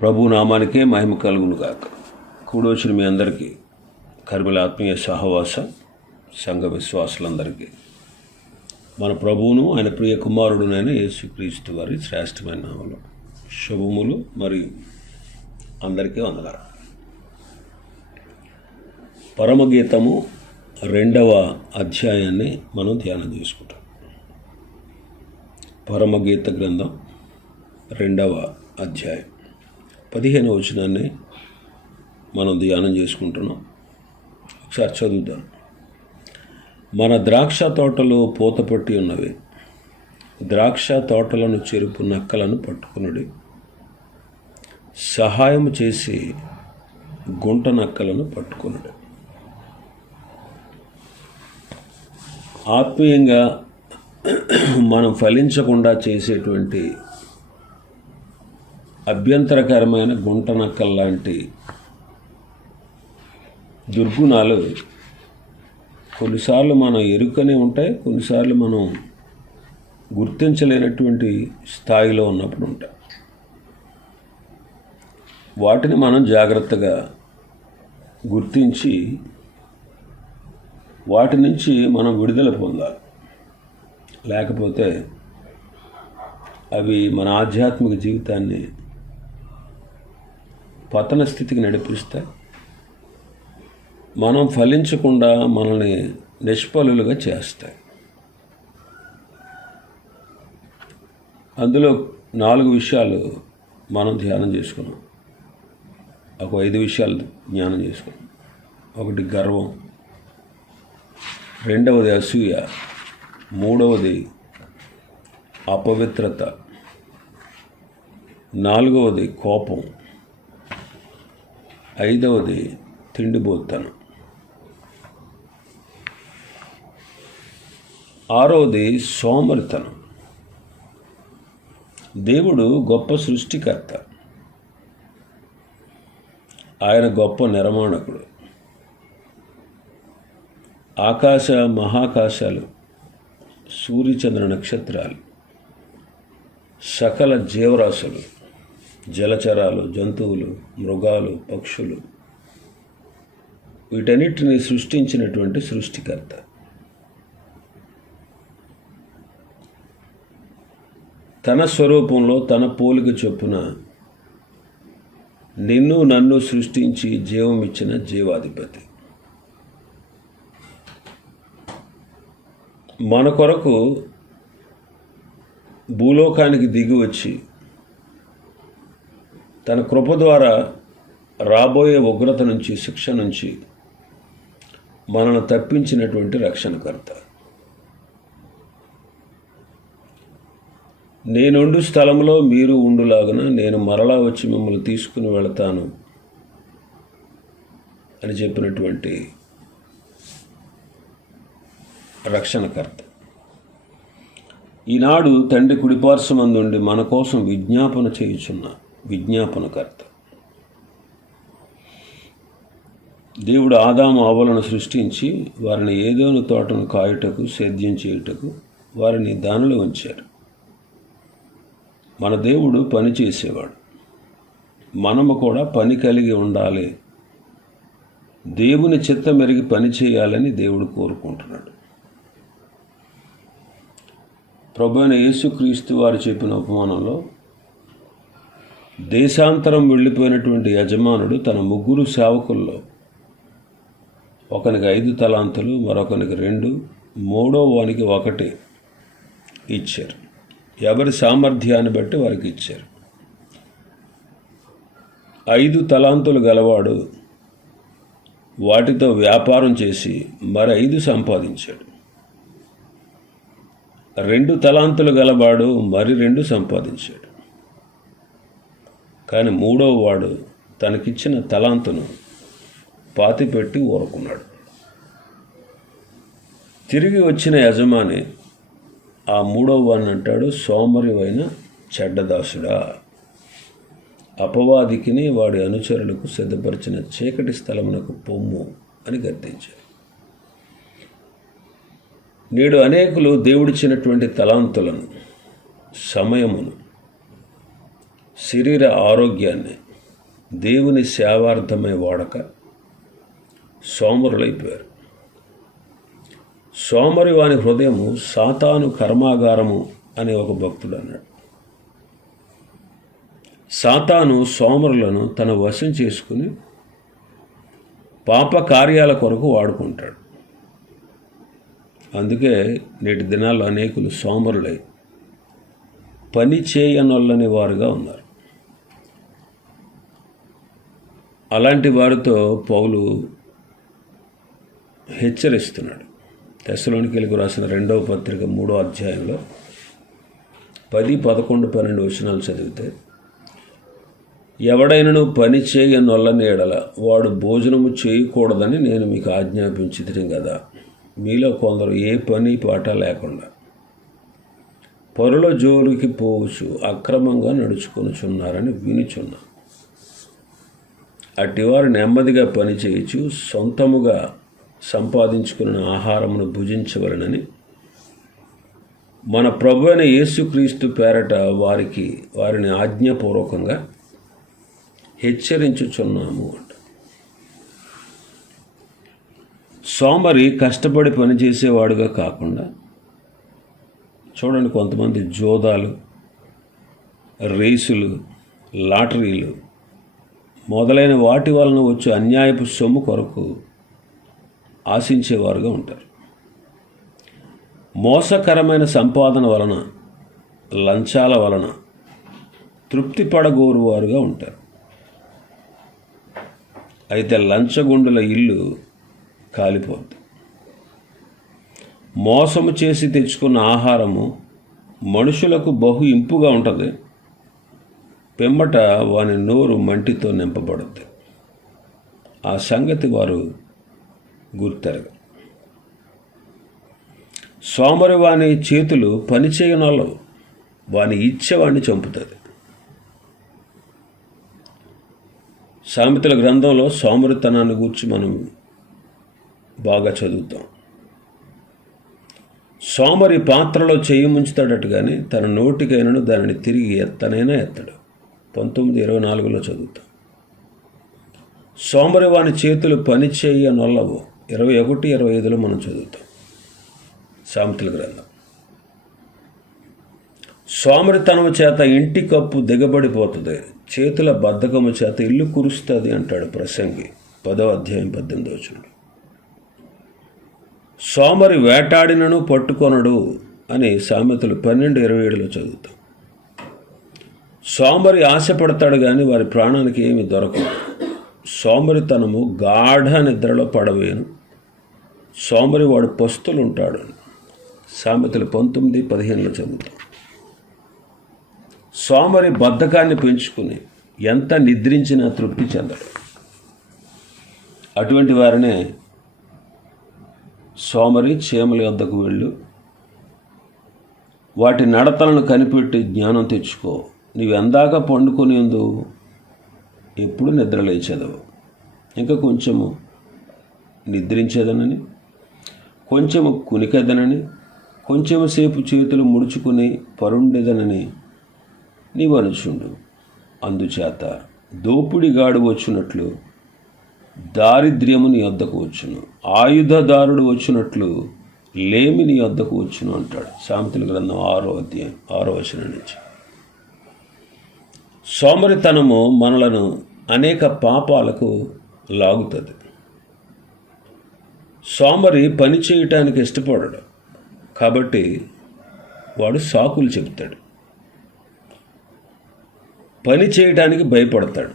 ప్రభు నామానికే మహిమ కలుగును గాక కూడొచ్చిన మీ అందరికీ కర్మిల ఆత్మీయ సహవాస సంఘ విశ్వాసులందరికీ. మన ప్రభువును ఆయన ప్రియ కుమారుడునైన యేసుక్రీస్తు వారి శ్రేష్టమైన నామలు శుభములు మరియు అందరికీ వందనాలు. పరమగీతము రెండవ అధ్యాయాన్ని మనం ధ్యానం చేసుకుంటాం. పరమగీత గ్రంథం రెండవ అధ్యాయం. పదిహేను వచనాన్ని మనం ధ్యానం చేసుకుంటున్నాం. ఒకసారి చదువుదాం. మన ద్రాక్ష తోటలు పూతపట్టి ఉన్నవి. ద్రాక్ష తోటలను చెరుపు నక్కలను పట్టుకునుడి. సహాయం చేసి గుంట నక్కలను పట్టుకునుడి. ఆత్మీయంగా మనం ఫలించకుండా చేసేటువంటి అభ్యంతరకరమైన గుంట లాంటి దుర్గుణాలు కొన్నిసార్లు మనం ఎరుకనే ఉంటాయి కొన్నిసార్లు మనం గుర్తించలేనటువంటి స్థాయిలో ఉన్నప్పుడు ఉంటాయి. వాటిని మనం జాగ్రత్తగా గుర్తించి వాటి నుంచి మనం విడుదల పొందాలి. లేకపోతే అవి మన ఆధ్యాత్మిక జీవితాన్ని పతన స్థితికి నడిపిస్తాయి మనం ఫలించకుండా మనల్ని నిష్ఫలులుగా చేస్తాయి. అందులో నాలుగు విషయాలు మనం ధ్యానం చేసుకున్నాం. ఒక ఐదు విషయాలు జ్ఞానం చేసుకున్నాం. ఒకటి గర్వం రెండవది అసూయ మూడవది అపవిత్రత నాలుగవది కోపం. ఐదవది తిండిబోతనం. ఆరవది సోమరితనం. దేవుడు గొప్ప సృష్టికర్త. ఆయన గొప్ప నిర్మాణకుడు. ఆకాశ మహాకాశాలు సూర్యచంద్ర నక్షత్రాలు సకల జీవరాశులు. జలచరాలు జంతువులు మృగాలు పక్షులు. వీటన్నిటిని సృష్టించినటువంటి సృష్టికర్త. తన స్వరూపంలో తన పోలిక చొప్పున నిన్ను నన్ను సృష్టించి జీవం ఇచ్చిన జీవాధిపతి. మన కొరకు భూలోకానికి దిగి వచ్చి తన కృప ద్వారా రాబోయే ఉగ్రత నుంచి శిక్ష నుంచి మనల్ని తప్పించినటువంటి రక్షణకర్త. నేనుండు స్థలంలో మీరు ఉండులాగున నేను మరలా వచ్చి మిమ్మల్ని తీసుకుని వెళతాను అని చెప్పినటువంటి రక్షణకర్త. ఈనాడు తండ్రి కుడిపార్శ్వమందుండి మన కోసం విజ్ఞాపన చేయుచున్న విజ్ఞాపనకర్త. దేవుడు ఆదాము అవలను సృష్టించి వారిని ఏదోని తోటను కాయుటకు సేద్యం చేయుటకు వారిని దానిలో ఉంచారు. మన దేవుడు పని చేసేవాడు. మనము కూడా పని కలిగి ఉండాలి. దేవుని చిత్త మెరిగి పని చేయాలని దేవుడు కోరుకుంటున్నాడు. ప్రభు అయిన యేసుక్రీస్తు వారు చెప్పిన ఉపమానంలో దేశాంతరం వెళ్ళిపోయినటువంటి యజమానుడు తన ముగ్గురు సేవకుల్లో ఒకనికి ఐదు తలాంతులు మరొకనికి రెండు మూడో వానికి ఒకటి ఇచ్చారు. ఎవరి సామర్థ్యాన్ని బట్టి వారికి ఇచ్చారు. ఐదు తలాంతులు గలవాడు వాటితో వ్యాపారం చేసి మరి ఐదు సంపాదించాడు. రెండు తలాంతులు గలవాడు మరి రెండు సంపాదించాడు. కానీ మూడవ వాడు తనకిచ్చిన తలాంతును పాతిపెట్టి ఊరుకున్నాడు. తిరిగి వచ్చిన యజమాని ఆ మూడవ వాడిని అంటాడు సోమరివైన చెడ్డదాసుడా అపవాదికిని వాడి అనుచరులకు సిద్ధపరిచిన చీకటి స్థలమునకు పొమ్ము అని గద్దించారు నేడు అనేకులు దేవుడిచ్చినటువంటి తలాంతులను సమయమును శరీర ఆరోగ్యాన్ని దేవుని సేవార్థమై వాడక సోమరులైపోయారు. సోమరి వాని హృదయము సాతాను కర్మాగారము అనే ఒక భక్తుడు అన్నాడు. సాతాను సోమరులను తన వశం చేసుకుని పాప కార్యాల కొరకు వాడుకుంటాడు. అందుకే నేటి దినాల్లో అనేకులు సోమరులై పని చేయనొల్లని వారుగా ఉన్నారు. అలాంటి వారితో పౌలు హెచ్చరిస్తున్నాడు. దశలోనికెళ్ళకు రాసిన రెండవ పత్రిక మూడో అధ్యాయంలో పది పదకొండు పన్నెండు వచనాలు చదివితే ఎవడైనను పని చేయనొల్లని ఎడల వాడు భోజనము చేయకూడదని నేను మీకు ఆజ్ఞాపించి కదా మీలో కొందరు ఏ పని పాట లేకుండా పొరల జోలికి పోవచ్చు అక్రమంగా నడుచుకొనుచున్నారని వినుచున్నాను అట్టివారు నెమ్మదిగా పనిచేయచ్చు సొంతముగా సంపాదించుకున్న ఆహారమును భుజించవలనని మన ప్రభు అయిన యేసుక్రీస్తు పేరట వారికి వారిని ఆజ్ఞాపూర్వకంగా హెచ్చరించుచున్నాము అంట. సోమరి కష్టపడి పనిచేసేవాడుగా కాకుండా చూడండి కొంతమంది జోదాలు రేసులు లాటరీలు మొదలైన వాటి వలన వచ్చే అన్యాయపు సొమ్ము కొరకు ఆశించేవారుగా ఉంటారు. మోసకరమైన సంపాదన వలన లంచాల వలన తృప్తి పడగోరువారుగా ఉంటారు. అయితే లంచగుండుల ఇల్లు కాలిపోద్ది. మోసము చేసి తెచ్చుకున్న ఆహారము మనుషులకు బహు ఇంపుగా ఉంటుంది. పిమ్మట వాని నోరు మంటితో నింపబడుద్ది. ఆ సంగతి వారు గుర్తెరగ. సోమరి వాని చేతులు పనిచేయనలో వాని ఇచ్చేవాడిని చంపుతుంది. సామెతల గ్రంథంలో సోమరితనాన్ని గురించి మనం బాగా చదువుతాం. సోమరి పాత్రలో చేయి ముంచుతాడట కానీ తన నోటికైనను దానిని తిరిగి ఎత్తనైనా ఎత్తడు. పంతొమ్మిది ఇరవై నాలుగులో చదువుతాం. సోమరి వాని చేతులు పని చేయ నొల్లవు ఇరవై ఒకటి ఇరవై ఐదులో మనం చదువుతాం. సామెతల గ్రంథం. సోమరితనము చేత ఇంటి కప్పు దిగబడిపోతుంది. చేతుల బద్ధకము చేత ఇల్లు కురుస్తుంది అంటాడు ప్రసంగి పదవ అధ్యాయం పద్దెనిమిదవ చూడు సోమరి వేటాడినను పట్టుకొనడు అని సామెతలు పన్నెండు ఇరవై ఏడులో చదువుతాం. సోమరి ఆశపడతాడు కానీ వారి ప్రాణానికి ఏమి దొరకదు. సోమరితనము గాఢ నిద్రలో పడవేను సోమరి వాడు పస్తులు ఉంటాడు సామెతలు పంతొమ్మిది పదిహేనులో చదువుతాం సోమరి బద్ధకాన్ని పెంచుకుని ఎంత నిద్రించినా తృప్తి చెందడు. అటువంటి వారినే సోమరి చీమల వద్దకు వెళ్ళు. వాటి నడతలను కనిపెట్టి జ్ఞానం తెచ్చుకో. నీవెందాక ఎందాక ఎప్పుడు నిద్రలేచేదవు ఇంకా కొంచెము నిద్రించేదనని కొంచెము కునికెదనని కొంచెము సేపు చేతులు ముడుచుకుని పరుండేదనని నీవు అనుచుండు. అందుచేత దోపిడిగాడు వచ్చినట్లు దారిద్ర్యము నీ వద్దకు వచ్చును. ఆయుధదారుడు వచ్చినట్లు లేమి నీ వద్దకు వచ్చును అంటాడు. సామెతల గ్రంథం ఆరో అధ్యాయం ఆరో వచనం నుంచి. సోమరితనము మనలను అనేక పాపాలకు లాగుతుంది. సోమరి పని చేయటానికి ఇష్టపడడు. కాబట్టి వాడు సాకులు చెబుతాడు. పని చేయడానికి భయపడతాడు.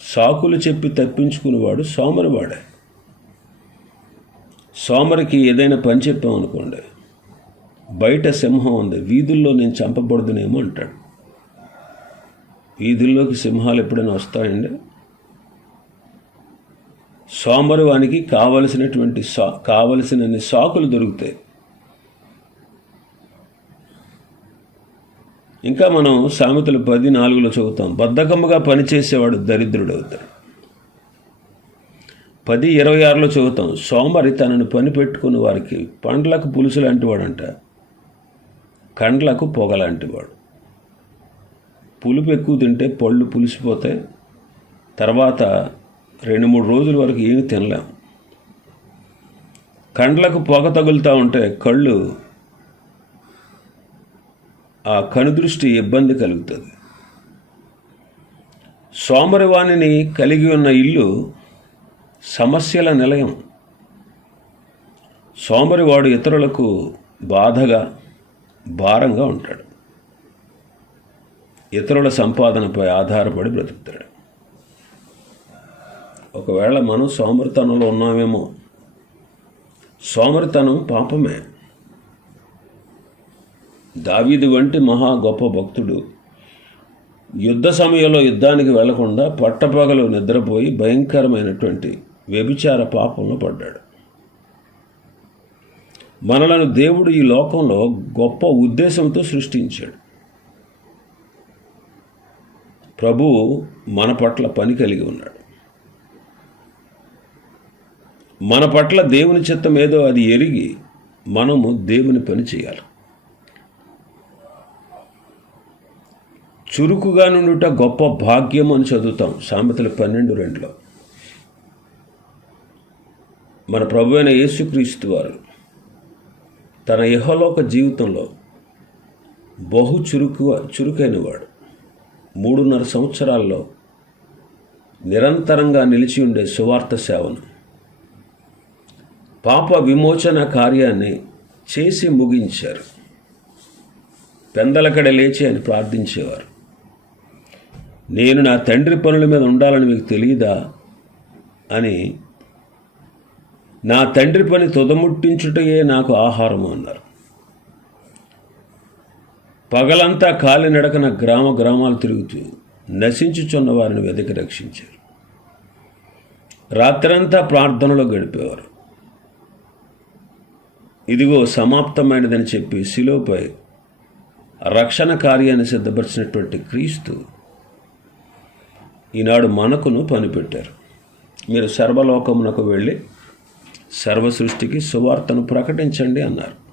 సాకులు చెప్పి తప్పించుకునేవాడు సోమరివాడే సోమరికి ఏదైనా పని చెప్పామనుకోండి బయట సింహం ఉంది వీధుల్లో నేను చంపబడదునేమో అంటాడు. వీధుల్లోకి సింహాలు ఎప్పుడైనా వస్తాయండి? సోమరివానికి కావలసినటువంటి సా కావలసినన్ని సాకులు దొరుకుతాయి. ఇంకా మనం సామెతలు పది నాలుగులో చదువుతాం. బద్ధకముగా పనిచేసేవాడు దరిద్రుడు అవుతాడు పది ఇరవై ఆరులో చదువుతాం. సోమరి తనను పని పెట్టుకుని వారికి పండ్లకు పులుసు లాంటివాడంట. కండ్లకు పొగ లాంటివాడు. పులుపు ఎక్కువ తింటే పళ్ళు పులిసిపోతాయి. తర్వాత రెండు మూడు రోజుల వరకు ఏమి తినలేం. కండ్లకు పొగ తగులుతూ ఉంటే కళ్ళు ఆ కనుదృష్టి ఇబ్బంది కలుగుతుంది. సోమరివాణిని కలిగి ఉన్న ఇల్లు సమస్యల నిలయం. సోమరివాడు ఇతరులకు బాధగా భారంగా ఉంటాడు. ఇతరుల సంపాదనపై ఆధారపడి బ్రతుకుతాడు. ఒకవేళ మనం సోమరితనంలో ఉన్నామేమో సోమరితనం పాపమే. దావీదు వంటి మహా గొప్ప భక్తుడు యుద్ధ సమయంలో యుద్ధానికి వెళ్ళకుండా పట్టపగలు నిద్రపోయి భయంకరమైనటువంటి వ్యభిచార పాపంలో పడ్డాడు. మనలను దేవుడు ఈ లోకంలో గొప్ప ఉద్దేశంతో సృష్టించాడు. ప్రభు మన పట్ల పని కలిగి ఉన్నాడు. మన పట్ల దేవుని చిత్తం ఏదో అది ఎరిగి మనము దేవుని పని చేయాలి. చురుకుగా నుండుట గొప్ప భాగ్యం అని చదువుతాం సామెతలు పన్నెండు రెండులో. మన ప్రభు అయిన యేసుక్రీస్తు వారు తన ఇహలోక జీవితంలో బహు చురుకు చురుకైనవాడు. మూడున్నర సంవత్సరాల్లో నిరంతరంగా నిలిచి ఉండే సువార్త సేవను పాప విమోచన కార్యాన్ని చేసి ముగించారు. పెందలకడ లేచి అని ప్రార్థించేవారు. నేను నా తండ్రి పనుల మీద ఉండాలని మీకు తెలియదా అని నా తండ్రి పని తుదముట్టించుటయే నాకు ఆహారము అన్నారు. పగలంతా కాలినడకన గ్రామ గ్రామాలు తిరుగుతూ నశించుచున్న వారిని వెతికి రక్షించారు. రాత్రంతా ప్రార్థనలో గడిపేవారు. ఇదిగో సమాప్తమైనదని చెప్పి శిలోపై రక్షణ కార్యాన్ని సిద్ధపరిచినటువంటి క్రీస్తు ఈనాడు మనకును పనిపెట్టారు. మీరు సర్వలోకమునకు వెళ్ళి సర్వ సృష్టికి సువార్తను ప్రకటించండి అన్నారు.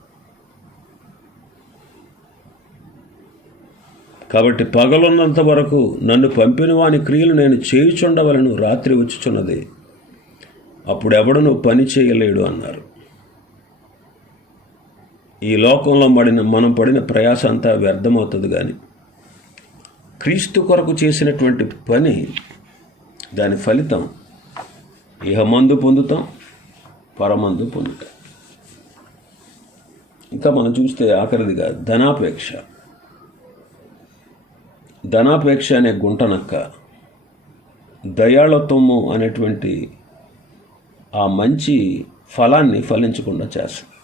కాబట్టి పగలున్నంత వరకు నన్ను పంపిన వాని క్రియలు నేను చేయుచుండవలను రాత్రి వచ్చుచున్నది. అప్పుడెవడను పని చేయలేడు అన్నారు. ఈ లోకంలో పడిన మనం పడిన ప్రయాస అంతా వ్యర్థమవుతుంది కానీ క్రీస్తు కొరకు చేసినటువంటి పని దాని ఫలితం ఇహమందు పొందుతాం పరమందు పొందుతాం. ఇంకా మనం చూస్తే ఆఖరిదిగా ధనాపేక్ష. ధనాపేక్ష అనే గుంటనక్క దయాళత్వము అనేటువంటి ఆ మంచి ఫలాన్ని ఫలించకుండా చేస్తుంది.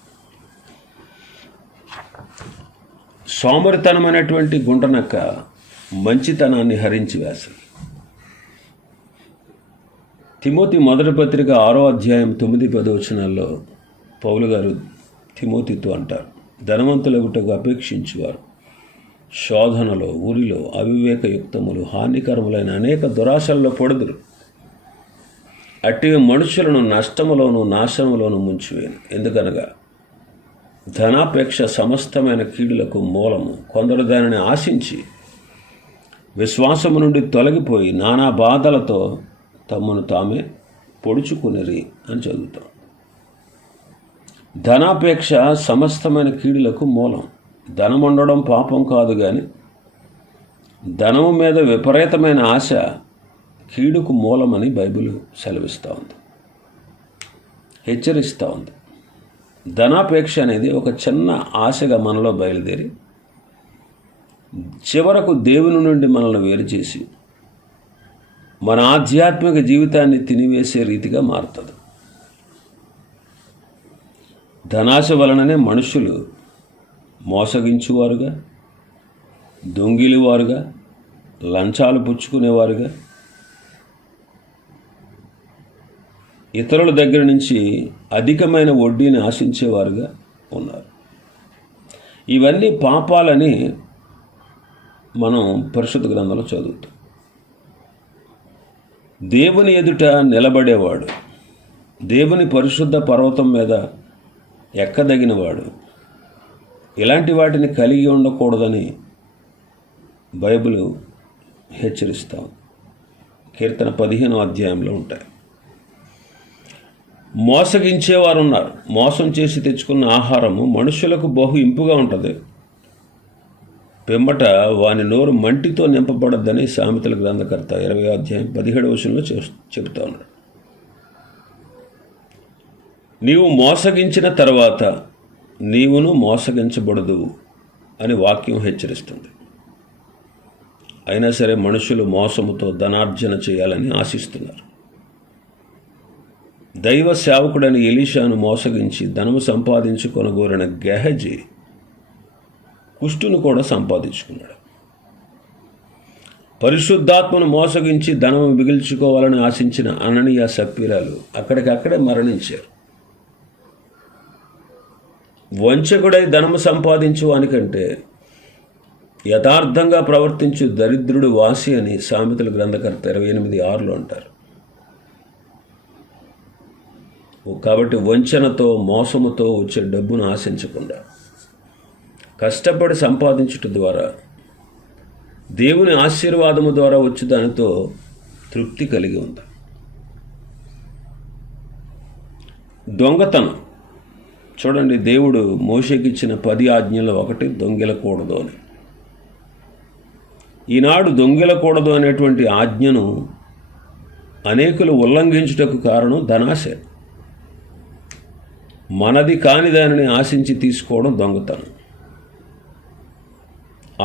సోమరితనం అనేటువంటి గుంటనక్క మంచితనాన్ని హరించి వేస్తుంది. తిమోతి మొదటి పత్రిక ఆరో అధ్యాయం తొమ్మిది పదవచనాల్లో పౌలు గారు తిమోతితో అంటారు ధనవంతులగుటకు అపేక్షించేవారు. శోధనలో ఊరిలో అవివేకయుక్తములు హానికరములైన అనేక దురాశల్లో పొడదురు. అట్టివి మనుషులను నష్టములోను నాశములోను ముంచివేను. ఎందుకనగా ధనాపేక్ష సమస్తమైన కీడులకు మూలము కొందరు దానిని ఆశించి విశ్వాసము నుండి తొలగిపోయి నానా బాధలతో తమను తామే పొడుచుకునిరి అని చదువుతాం. ధనాపేక్ష సమస్తమైన కీడులకు మూలం. ధనం ఉండడం పాపం కాదు కానీ ధనం మీద విపరీతమైన ఆశ కీడుకు మూలమని బైబిల్ సెలవిస్తూ ఉంది. హెచ్చరిస్తూ ఉంది. ధనాపేక్ష అనేది ఒక చిన్న ఆశగా మనలో బయలుదేరి చివరకు దేవుని నుండి మనల్ని వేరు చేసి మన ఆధ్యాత్మిక జీవితాన్ని తినివేసే రీతిగా మారుతుంది. ధనాశ వలననే మనుషులు మోసగించువారుగా దొంగిలివారుగా లంచాలు పుచ్చుకునేవారుగా. ఇతరుల దగ్గర నుంచి అధికమైన వడ్డీని ఆశించేవారుగా ఉన్నారు. ఇవన్నీ పాపాలని మనం పరిశుద్ధ గ్రంథంలో చదువుతాం. దేవుని ఎదుట నిలబడేవాడు దేవుని పరిశుద్ధ పర్వతం మీద ఎక్కదగినవాడు ఇలాంటి వాటిని కలిగి ఉండకూడదని బైబిల్ హెచ్చరిస్తాం కీర్తన పదిహేను అధ్యాయంలో ఉంటాయి. మోసగించేవారు ఉన్నారు మోసం చేసి తెచ్చుకున్న ఆహారము మనుషులకు బహు ఇంపుగా ఉంటుంది. పిమ్మట వాని నోరు మంటితో నింపబడద్దని సామెతల గ్రంథకర్త ఇరవై అధ్యాయం పదిహేడు వచనంలో చెబుతా ఉన్నాడు నీవు మోసగించిన తర్వాత నీవును మోసగించబడదు అని వాక్యం హెచ్చరిస్తుంది. అయినా సరే మనుషులు మోసముతో ధనార్జన చేయాలని ఆశిస్తున్నారు. దైవ సేవకుడని ఎలీషాను మోసగించి ధనము సంపాదించుకొనగోరిన గెహజీ కుష్టును కూడా సంపాదించుకున్నాడు. పరిశుద్ధాత్మను మోసగించి ధనము మిగిల్చుకోవాలని ఆశించిన అననీయ సప్పీరాలు అక్కడికక్కడే మరణించారు. వంచకుడై ధనము సంపాదించు వానికంటే యథార్థంగా ప్రవర్తించు దరిద్రుడు వాసి అని సామెతల గ్రంథకర్త ఇరవై ఎనిమిది ఆరులో అంటారు. కాబట్టి వంచనతో మోసముతో వచ్చే డబ్బును ఆశించకుండా కష్టపడి సంపాదించుట ద్వారా దేవుని ఆశీర్వాదము ద్వారా వచ్చి దానితో తృప్తి కలిగి ఉంది దొంగతనం. చూడండి దేవుడు మోషకిచ్చిన పది ఆజ్ఞలు ఒకటి దొంగిలకూడదు అని. ఈనాడు దొంగిలకూడదు అనేటువంటి ఆజ్ఞను అనేకులు ఉల్లంఘించుటకు కారణం ధనాశ. మనది కాని దానిని ఆశించి తీసుకోవడం దొంగతనం.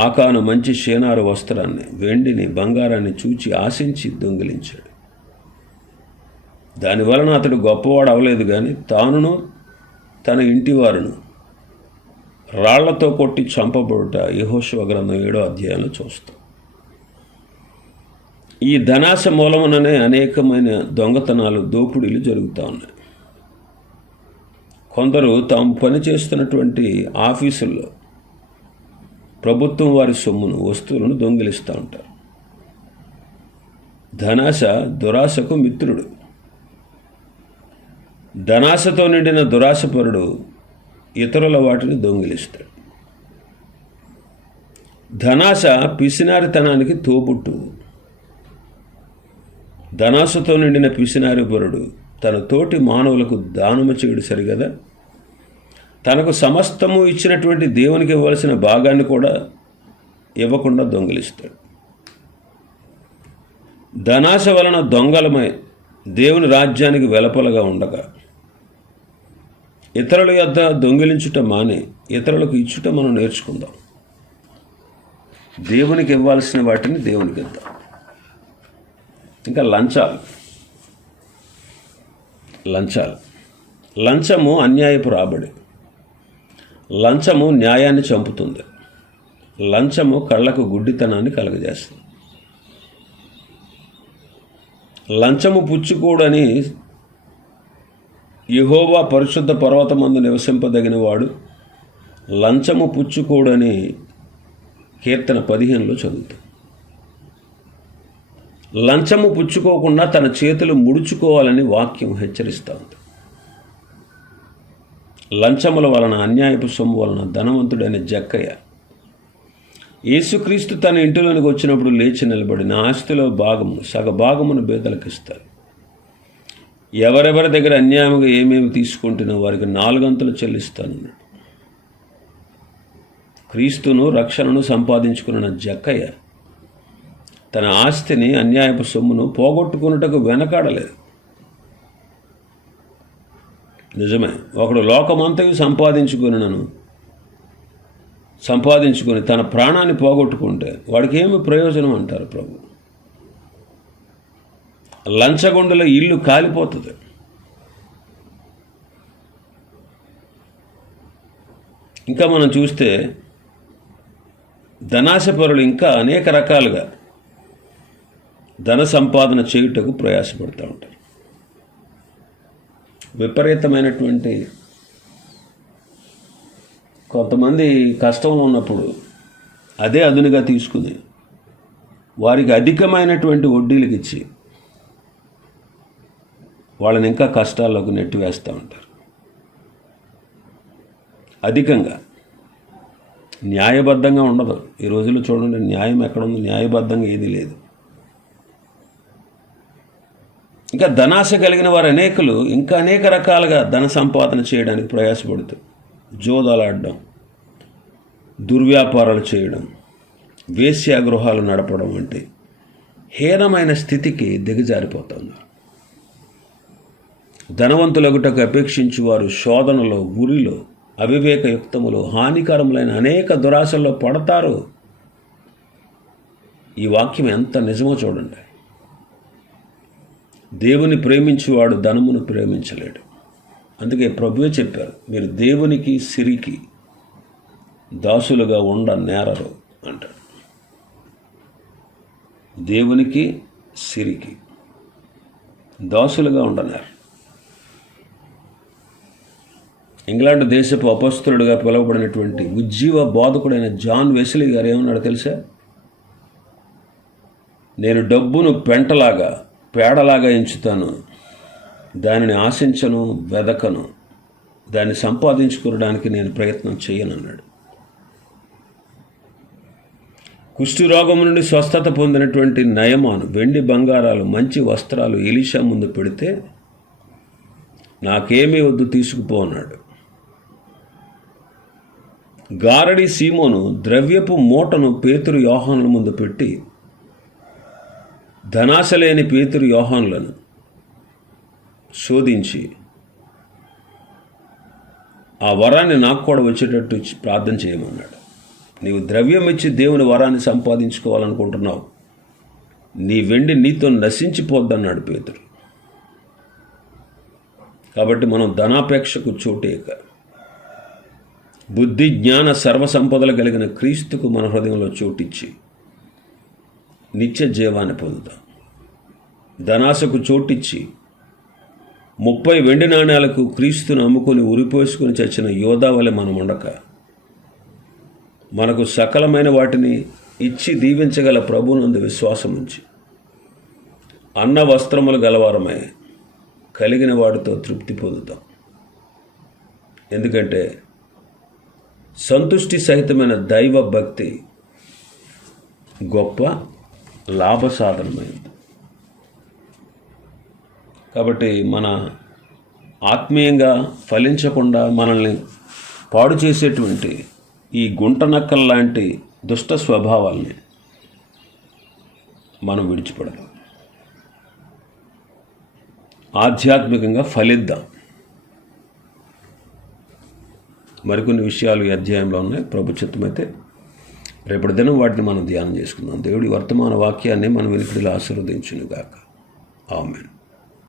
ఆకాను మంచి షేనారు వస్త్రాన్ని వెండిని బంగారాన్ని చూచి ఆశించి దొంగిలించాడు. దాని వలన అతడు గొప్పవాడు అవలేదు కానీ తానును తన ఇంటివారును రాళ్ళతో కొట్టి చంపబడుట యహోశివ గ్రంథం ఏడో అధ్యాయంలో చూస్తాం. ఈ ధనాశ మూలముననే అనేకమైన దొంగతనాలు దోపిడీలు జరుగుతూ ఉన్నాయి. కొందరు తాము పనిచేస్తున్నటువంటి ఆఫీసుల్లో ప్రభుత్వం వారి సొమ్మును వస్తువులను దొంగిలిస్తూ ఉంటారు. ధనాశ దురాశకు మిత్రుడు. ధనాశతో నిండిన దురాశపరుడు ఇతరుల వాటిని దొంగిలిస్తాడు. ధనాశ పిసినారితనానికి తోబుట్టు. ధనాశతో నిండిన పిసినారిపరుడు తన తోటి మానవులకు దానము చేయడు సరిగదా? తనకు సమస్తము ఇచ్చినటువంటి దేవునికి ఇవ్వాల్సిన భాగాన్ని కూడా ఇవ్వకుండా దొంగిలిస్తాడు. ధనాశ వలన దొంగలమై దేవుని రాజ్యానికి వెలపలగా ఉండగా ఇతరుల యొద్ద దొంగిలించుట మాని ఇతరులకు ఇచ్చుట మనం నేర్చుకుందాం. దేవునికి ఇవ్వాల్సిన వాటిని దేవునికి ఇద్దాం. ఇంకా లంచాలు. లంచాలు. లంచము అన్యాయపు రాబడి. లంచము న్యాయాన్ని చంపుతుంది. లంచము కళ్ళకు గుడ్డితనాన్ని కలుగజేస్తుంది. లంచము పుచ్చుకోడని యహోవా పరిశుద్ధ పర్వతమందు నివసింపదగిన వాడు లంచము పుచ్చుకోడని కీర్తన పదిహేనులో చదువుతాం లంచము పుచ్చుకోకుండా తన చేతులు ముడుచుకోవాలని వాక్యం హెచ్చరిస్తూ ఉంది. లంచముల వలన అన్యాయపు సొమ్ము వలన ధనవంతుడైన జక్కయ్య యేసుక్రీస్తు తన ఇంటిలోనికి వచ్చినప్పుడు లేచి నిలబడి నా ఆస్తిలో భాగము సగ భాగమును బేదలకు ఇస్తారు ఎవరెవరి దగ్గర అన్యాయంగా ఏమేమి తీసుకుంటున్నా వారికి నాలుగంతలు చెల్లిస్తానన్నాడు క్రీస్తును రక్షణను సంపాదించుకున్న జక్కయ్య తన ఆస్తిని అన్యాయపు సొమ్మును పోగొట్టుకున్నటకు వెనకాడలేదు. నిజమే ఒకడు లోకమంతయు సంపాదించుకుని సంపాదించుకొని తన ప్రాణాన్ని పోగొట్టుకుంటే వాడికి ఏమి ప్రయోజనం అంటారు ప్రభు? లంచగొండలో ఇల్లు కాలిపోతుంది. ఇంకా మనం చూస్తే ధనాశపరులు ఇంకా అనేక రకాలుగా ధన సంపాదన చేయుటకు ప్రయాసపడుతూ ఉంటారు. విపరీతమైనటువంటి కొంతమంది కష్టం ఉన్నప్పుడు అదే అదునుగా తీసుకుని వారికి అధికమైనటువంటి వడ్డీలకు ఇచ్చి వాళ్ళని ఇంకా కష్టాల్లోకి నెట్టివేస్తూ ఉంటారు. అధికంగా న్యాయబద్ధంగా ఉండదు. ఈ రోజుల్లో చూడండి న్యాయం ఎక్కడుంది? న్యాయబద్ధంగా ఏది లేదు. ఇంకా ధనాశ కలిగిన వారు అనేకులు ఇంకా అనేక రకాలుగా ధన సంపాదన చేయడానికి ప్రయాసపడుతూ జోదాలాడడం దుర్వ్యాపారాలు చేయడం వేశ్యాగృహాలు నడపడం వంటి హీనమైన స్థితికి దిగజారిపోతున్నారు ధనవంతులగుటకు అపేక్షించి వారు శోధనలో ఉరిలో అవివేకయుక్తములు హానికరములైన అనేక దురాశల్లో పడతారు? ఈ వాక్యం ఎంత నిజమో చూడండి. దేవుని ప్రేమించేవాడు ధనమును ప్రేమించలేడు. అందుకే ప్రభువే చెప్పారు మీరు దేవునికి సిరికి దాసులుగా ఉండ నేరరు అంటాడు దేవునికి సిరికి దాసులుగా ఉండనేరు ఇంగ్లాండ్ దేశపు అపస్తులుడుగా పిలువబడినటువంటి ఉజ్జీవ బోధకుడైన జాన్ వెస్లీ గారు ఏమన్నాడు తెలుసా? నేను డబ్బును పెంటలాగా పేడలాగా ఎంచుతాను. దానిని ఆశించను వెదకను. దాన్ని సంపాదించుకోవడానికి నేను ప్రయత్నం చేయనన్నాడు. కుష్ఠరోగం నుండి స్వస్థత పొందినటువంటి నయమాను వెండి బంగారాలు మంచి వస్త్రాలు ఎలిషా ముందు పెడితే నాకేమీ వద్దు తీసుకుపోన్నాడు గారడి సీమోను ద్రవ్యపు మూటను పేతురు యోహానుల ముందు పెట్టి ధనాశ లేని పేతురు యోహానులను శోధించి ఆ వరాన్ని నాకు కూడా వచ్చేటట్టు ప్రార్థన చేయమన్నాడు. నీవు ద్రవ్యం ఇచ్చి దేవుని వరాన్ని సంపాదించుకోవాలనుకుంటున్నావు. నీ వెండి నీతో నశించిపోద్దన్నాడు పేతురు. కాబట్టి మనం ధనాపేక్షకు చోటేక బుద్ధి జ్ఞాన సర్వసంపదలు కలిగిన క్రీస్తుకు మన హృదయంలో చోటిచ్చి నిత్య జీవాన్ని పొందుతాం. ధనాశకు చోటిచ్చి ముప్పై వెండి నాణ్యాలకు క్రీస్తును అమ్ముకొని ఉరిపోసుకుని చచ్చిన యోధా వలె మనం ఉండక. మనకు సకలమైన వాటిని ఇచ్చి దీవించగల ప్రభునందు విశ్వాసం ఉంచి అన్న వస్త్రములు గలవారమే కలిగిన వాటితో తృప్తి పొందుతాం. ఎందుకంటే సంతుష్టి సహితమైన దైవ భక్తి గొప్ప లాభసాధనమైంది కాబట్టి మన ఆత్మీయంగా ఫలించకుండా మనల్ని పాడు చేసేటువంటి ఈ గుంట నక్కల లాంటి దుష్ట స్వభావాల్ని మనం విడిచిపెడదాం. ఆధ్యాత్మికంగా ఫలిద్దాం. మరికొన్ని విషయాలు ఈ అధ్యాయంలో ఉన్నాయి. ప్రభుత్వం అయితే రేపటి దినం వాటిని మనం ధ్యానం చేసుకుందాం. దేవుడి వర్తమాన వాక్యాన్ని మనం వెనుకడిలో ఆశీర్వదించునుగాక. ఆమెన్.